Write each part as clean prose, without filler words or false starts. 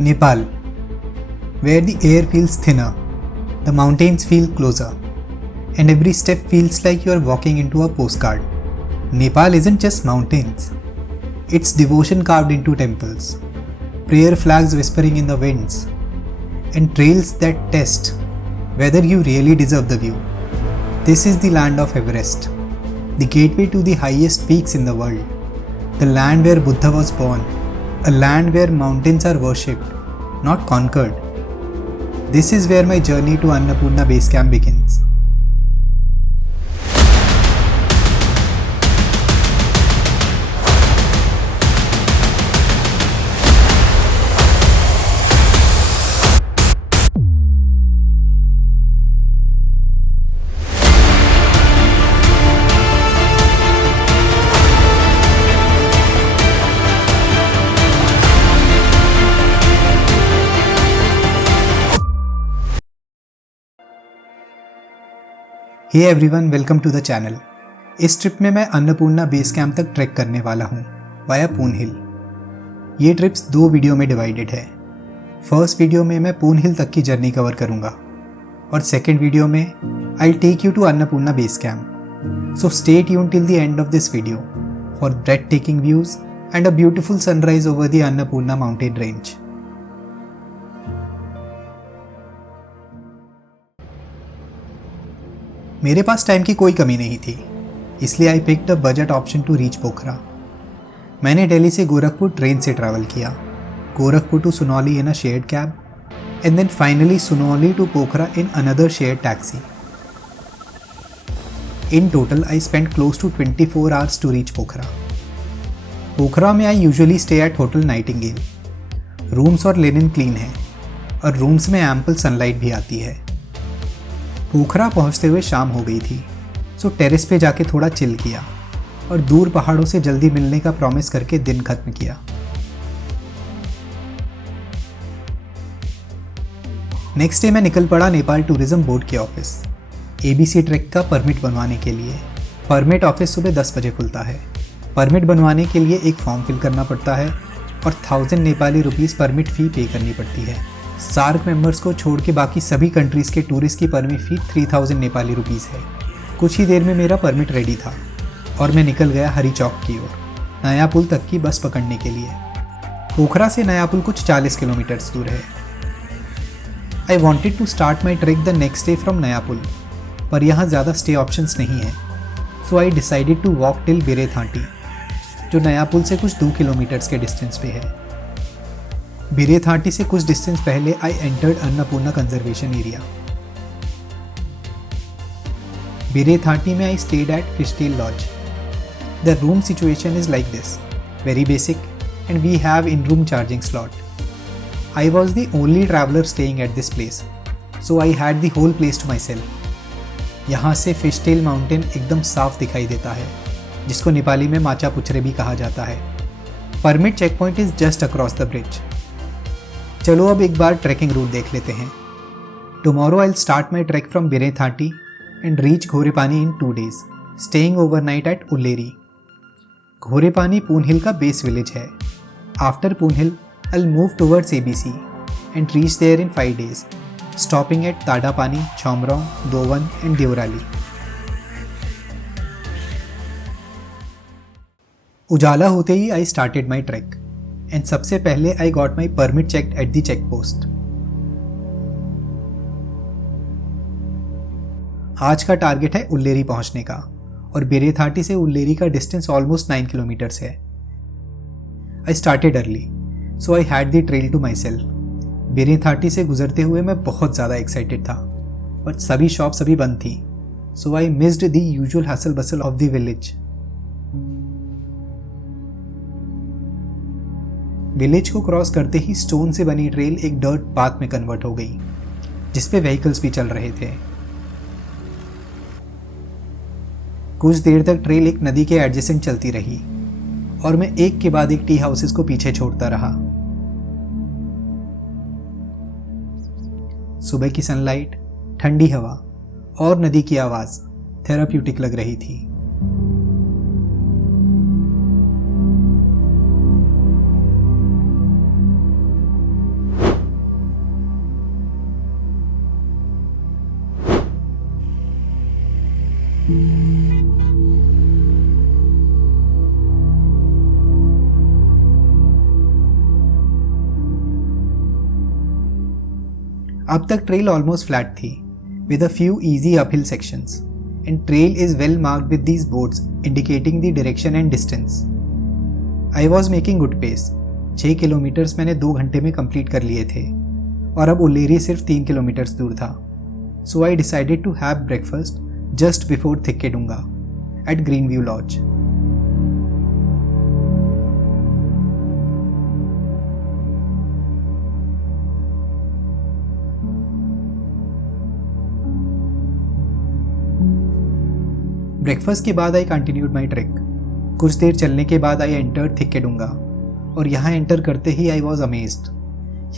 Nepal, where the air feels thinner, the mountains feel closer, and every step feels like you are walking into a postcard. Nepal isn't just mountains, it's devotion carved into temples, prayer flags whispering in the winds, and trails that test whether you really deserve the view. This is the land of Everest, the gateway to the highest peaks in the world, the land where Buddha was born, a land where mountains are worshipped, not conquered. This is where my journey to Annapurna Base Camp begins. Hey everyone, welcome to the channel. इस trip में मैं Annapurna base camp तक trek करने वाला हूँ via Poon Hill. ये trips 2 video में divided है। फर्स्ट वीडियो में मैं पून हिल तक की जर्नी कवर करूँगा और सेकेंड वीडियो में I take you to Annapurna base camp. So stay tuned till the end of this video for breathtaking views and a beautiful sunrise over the Annapurna mountain range. मेरे पास time की कोई कमी नहीं थी, इसलिए I picked a budget option to reach Pokhara. मैंने दिल्ली से गोरखपुर ट्रेन से ट्रैवल किया, Gorakhpur to Sunauli in a shared cab and then finally Sunauli to Pokhara in another shared taxi. In total I spend close to 24 hours to reach Pokhara. Pokhara में I usually stay at hotel Nightingale. Rooms और linen clean है और rooms में ample sunlight भी आती है। पोखरा पहुंचते हुए शाम हो गई थी, सो टेरेस पे जाके थोड़ा चिल किया और दूर पहाड़ों से जल्दी मिलने का प्रॉमिस करके दिन खत्म किया। नेक्स्ट डे मैं निकल पड़ा नेपाल टूरिज्म बोर्ड के ऑफिस ABC ट्रैक का परमिट बनवाने के लिए। परमिट ऑफिस सुबह 10 बजे खुलता है। परमिट बनवाने के लिए एक फॉर्म फिल करना पड़ता है और 1000 नेपाली रुपीज़ परमिट फ़ी पे करनी पड़ती है। सार्क मेंबर्स को छोड़ के बाकी सभी कंट्रीज़ के टूरिस्ट की परमिट फ़ी 3000 नेपाली रुपीज़ है। कुछ ही देर में मेरा परमिट रेडी था और मैं निकल गया हरी चौक की ओर, नया पुल तक की बस पकड़ने के लिए। पोखरा से नया पुल कुछ 40 किलोमीटर्स दूर है। I wanted to start my trek the next day from Naya Pul, पर यहाँ ज़्यादा स्टे ऑप्शंस नहीं है, so I decided to walk till Birethanti, जो नया पुल से कुछ 2 किलोमीटर्स के डिस्टेंस पे है। बिरेथाटी से कुछ डिस्टेंस पहले I entered Annapurna conservation area. Birethanti में I stayed at Fishtail lodge. The room situation is like this, very basic and we have in room charging slot. I was the only traveller staying at this place, so I had the whole place to myself. यहाँ से fishtail mountain एकदम साफ दिखाई देता है, जिसको नेपाली में माचा पुछरे भी कहा जाता है। Permit check point is just across the bridge. चलो अब एक बार ट्रैकिंग रूट देख लेते हैं। Tomorrow I will start my trek from Birethanti and reach Ghorepani in 2 days, staying overnight at Ulleri. Ghorepani Poon hill का बेस विलेज है। After Poon hill I will move towards ABC and reach there in 5 days, stopping at Tadapani, Chhomrong, Dovan and Deurali. उजाला होते ही आई started my trek and सबसे पहले I got my permit checked at the check post. आज का target है उल्लेरी पहुंचने का और बिरेथाटी से उल्लेरी का डिस्टेंस ऑलमोस्ट 9 किलोमीटर्स है। I started early, so I had the trail to myself. Birethanti से गुजरते हुए मैं बहुत ज़्यादा एक्साइटेड था, बट सभी शॉप्स अभी बंद थी, so I missed the usual hustle bustle of the village. Village को क्रॉस करते ही स्टोन से बनी ट्रेल एक डर्ट पाथ में कन्वर्ट हो गई, जिसपे व्हीकल्स भी चल रहे थे। कुछ देर तक ट्रेल एक नदी के एडजेसेंट चलती रही और मैं एक के बाद एक टी हाउसेस को पीछे छोड़ता रहा। सुबह की सनलाइट, ठंडी हवा और नदी की आवाज़ थेराप्यूटिक लग रही थी। अब तक ट्रेल ऑलमोस्ट फ्लैट थी, with a few easy uphill sections, and trail is well marked with these boards indicating the direction and distance. I was making good pace. 6 kilometres मैंने 2 घंटे में कंप्लीट कर लिए थे और अब उल्लेरी सिर्फ 3 किलोमीटर्स दूर था. So I decided to have breakfast just before Thikkedunga at Greenview Lodge. Breakfast के बाद आई कंटिन्यूड माई ट्रेक. कुछ देर चलने के बाद आई एंटर्ड थिक्केडुंगा और यहाँ एंटर करते ही आई वॉज अमेज्ड.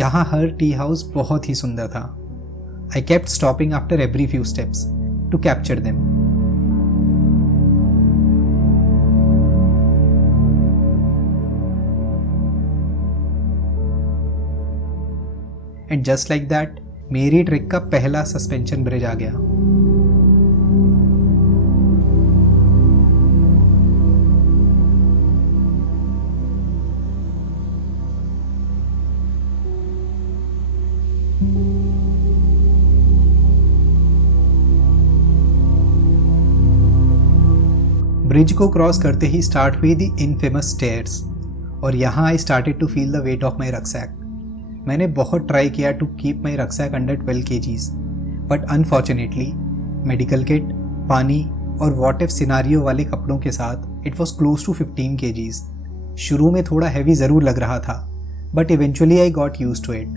यहाँ हर टी हाउस बहुत ही सुंदर था. I kept stopping after every few steps to capture them. And just like that मेरी ट्रेक का पहला सस्पेंशन ब्रिज आ गया. ब्रिज को क्रॉस करते ही स्टार्ट हुई द इनफेमस स्टेयर्स और यहाँ I started to feel the weight of my rucksack. मैंने बहुत ट्राई किया to keep my rucksack under 12 kgs, but unfortunately medical kit, पानी और वॉट इफ सिनारियो वाले कपड़ों के साथ it was close to 15 kgs. शुरू में थोड़ा हैवी ज़रूर लग रहा था, but eventually I got used to it.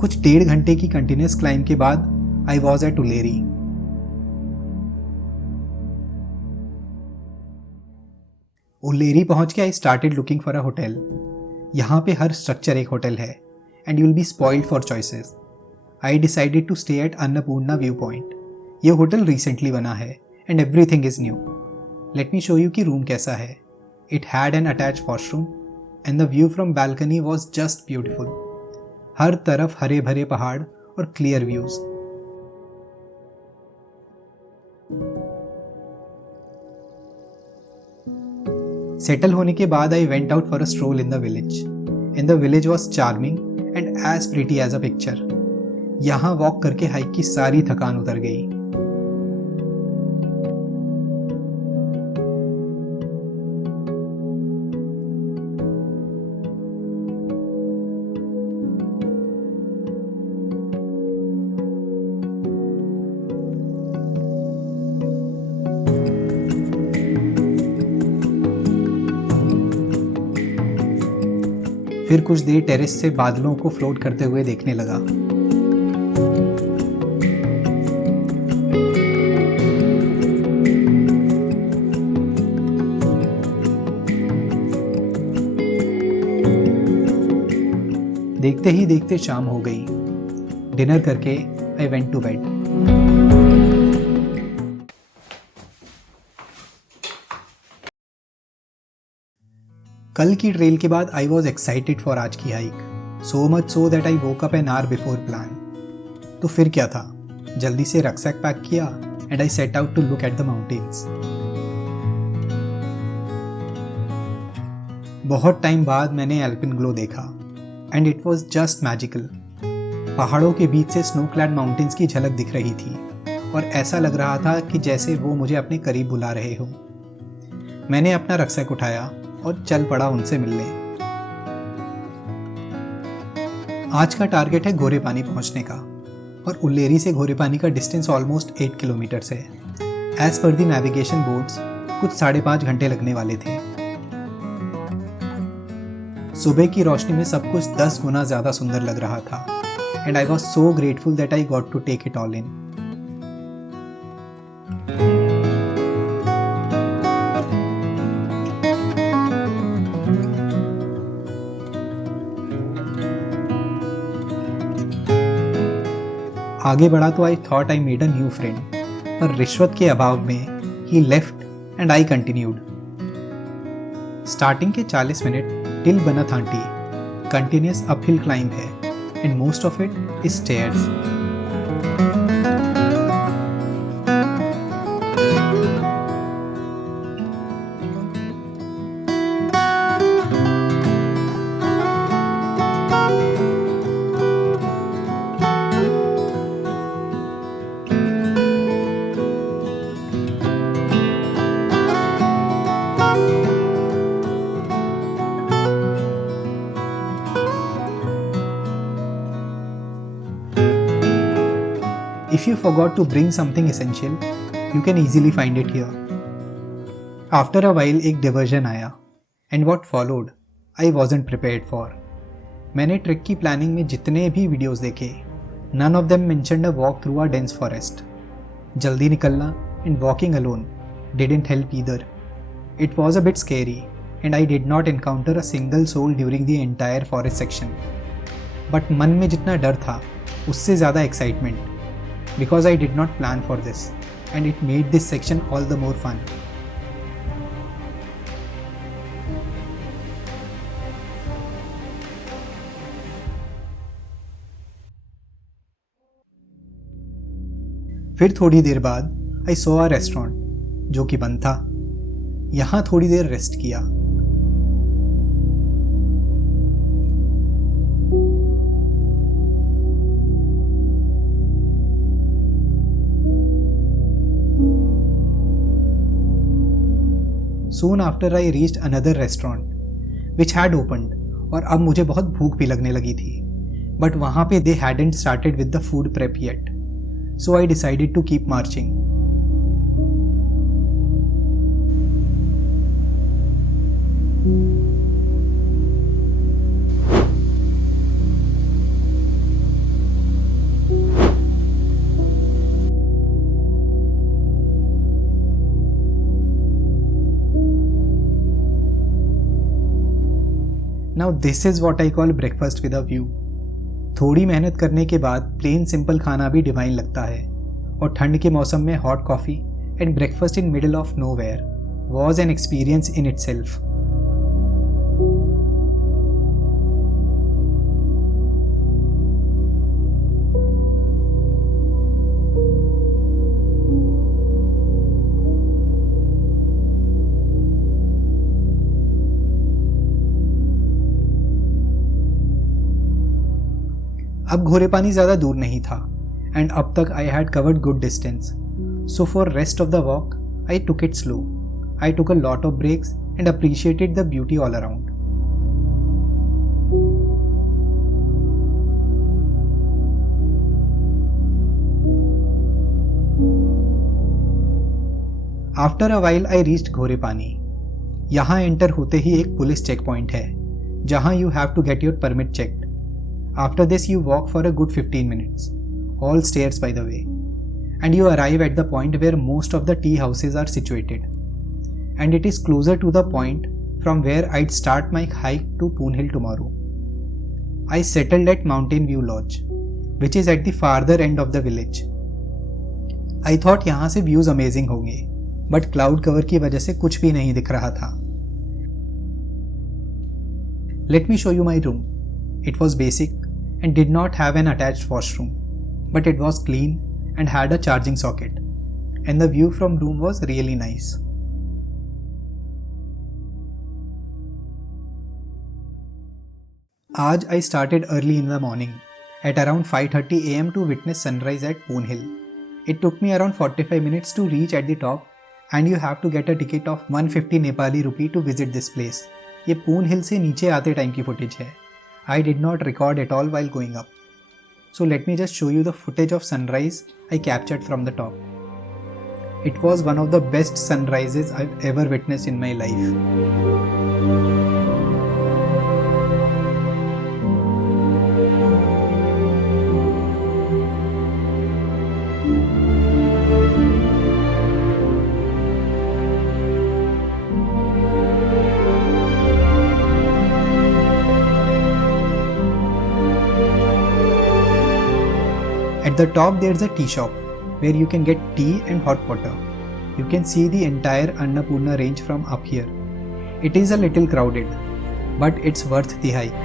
कुछ 1.5 घंटे की कंटिन्यूस क्लाइंब के बाद I was at Ulleri. Ulleri पहुंच के I started looking for a hotel. यहाँ पे हर स्ट्रक्चर एक होटल है and you will be spoiled for choices. I decided to stay at Annapurna view point. ये होटल रिसेंटली बना है and everything is new. Let me show you कि room कैसा है. It had an attach washroom and the view from balcony was just beautiful. हर तरफ हरे भरे पहाड़ और क्लियर व्यूज. सेटल होने के बाद I went out for a stroll in the village and the village was charming and as pretty as a picture. यहाँ वॉक करके हाइक की सारी थकान उतर गई. फिर कुछ देर टेरेस से बादलों को फ्लोट करते हुए देखने लगा. देखते ही देखते शाम हो गई. डिनर करके आई वेंट टू बेड. कल की ट्रेल के बाद आई वॉज एक्साइटेड फॉर आज की hike, so much so that I woke up an hour before plan. तो फिर क्या था, जल्दी से रक्सैक पैक किया and I set out to look at the mountains. बहुत टाइम बाद मैंने एल्पिन ग्लो देखा and it was just magical. पहाड़ों के बीच से स्नो क्लैड माउंटेन्स की झलक दिख रही थी और ऐसा लग रहा था कि जैसे वो मुझे अपने करीब बुला रहे हो. मैंने अपना रक्सैक उठाया और चल पड़ा उनसे मिलने. आज का टारगेट है गोरेपानी पहुंचने का और उल्लेरी से गोरेपानी का डिस्टेंस ऑलमोस्ट 8 किलोमीटर्स है. एज पर दी नेविगेशन बोर्ड्स कुछ 5.5 घंटे लगने वाले थे. सुबह की रोशनी में सब कुछ 10 गुना ज़्यादा सुंदर लग रहा था and I was so grateful that I got to take it all in. आगे बढ़ा तो I thought I made a new friend, पर रिश्वत के अभाव में ही left and I continued. Starting के 40 minute till Banthanti continuous uphill climb है and most of it is stairs. If you forgot to bring something essential, you can easily find it here. After a while एक diversion आया, and what followed, I wasn't prepared for. मैंने trick की planning में जितने भी videos देखे, none of them mentioned a walk through a dense forest. जल्दी निकलना and walking alone didn't help either. It was a bit scary and I did not encounter a single soul during the entire forest section. But मन में जितना डर था, उससे ज़्यादा excitement. Because I did not plan for this and it made this section all the more fun. फिर थोड़ी देर बाद I saw a restaurant जो कि बंद था. यहाँ थोड़ी देर रेस्ट किया. Soon after I reached another restaurant which had opened और अब मुझे बहुत भूख भी लगने लगी थी. But वहाँ पे they hadn't started with the food prep yet. So I decided to keep marching. Now this is what I call breakfast with a view. थोड़ी मेहनत करने के बाद प्लेन सिंपल खाना भी डिवाइन लगता है और ठंड के मौसम में hot coffee and breakfast in middle of nowhere was an experience in itself. अब घोरे पानी ज़्यादा दूर नहीं था एंड अब तक I had covered good distance. So for rest of the walk I took it slow. I took a lot of breaks and appreciated the beauty all around. After a while I reached Ghorepani. यहाँ enter होते ही एक police check point है जहाँ you have to get your permit checked. After this you walk for a good 15 minutes, all stairs by the way, and you arrive at the point where most of the tea houses are situated. And it is closer to the point from where I'd start my hike to Poon Hill tomorrow. I settled at Mountain View Lodge, which is at the farther end of the village. I thought यहाँ से views amazing होंगे, but cloud cover की वजह से कुछ भी नहीं दिख रहा था. Let me show you my room. It was basic and did not have an attached washroom, but it was clean and had a charging socket, and the view from room was really nice. आज I started early in the morning at around 5:30 am to witness sunrise at Poon Hill. It took me around 45 minutes to reach at the top, and you have to get a ticket of 150 Nepali rupee to visit this place. ये Poon Hill से नीचे आते time की footage है. I did not record at all while going up. So let me just show you the footage of sunrise I captured from the top. It was one of the best sunrises I've ever witnessed in my life. At the top there's a tea shop where you can get tea and hot water. You can see the entire Annapurna range from up here. It is a little crowded, but it's worth the hike.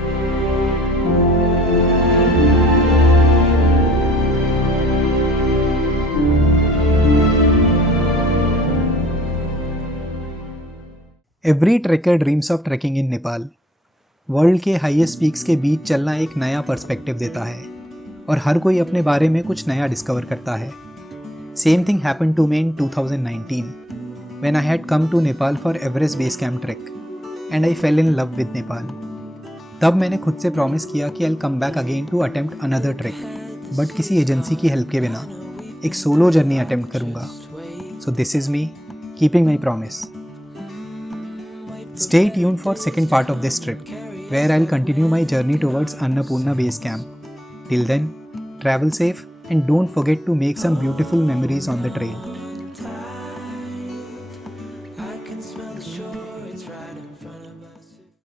Every trekker dreams of trekking in Nepal. World के highest peaks के बीच चलना एक नया perspective देता है और हर कोई अपने बारे में कुछ नया डिस्कवर करता है. Same thing happen to me in 2019 when I had come to Nepal for Everest Base Camp trek and I fell in love with Nepal. तब मैंने खुद से प्रॉमिस किया कि I'll come back again to attempt another trek, but किसी agency की help के बिना. एक सोलो जर्नी अटेम्प्ट करूँगा। So this is me keeping my promise. Stay tuned for second part of this trip, where I'll continue my journey towards Annapurna Base Camp. Till then, travel safe and don't forget to make some beautiful memories on the trail.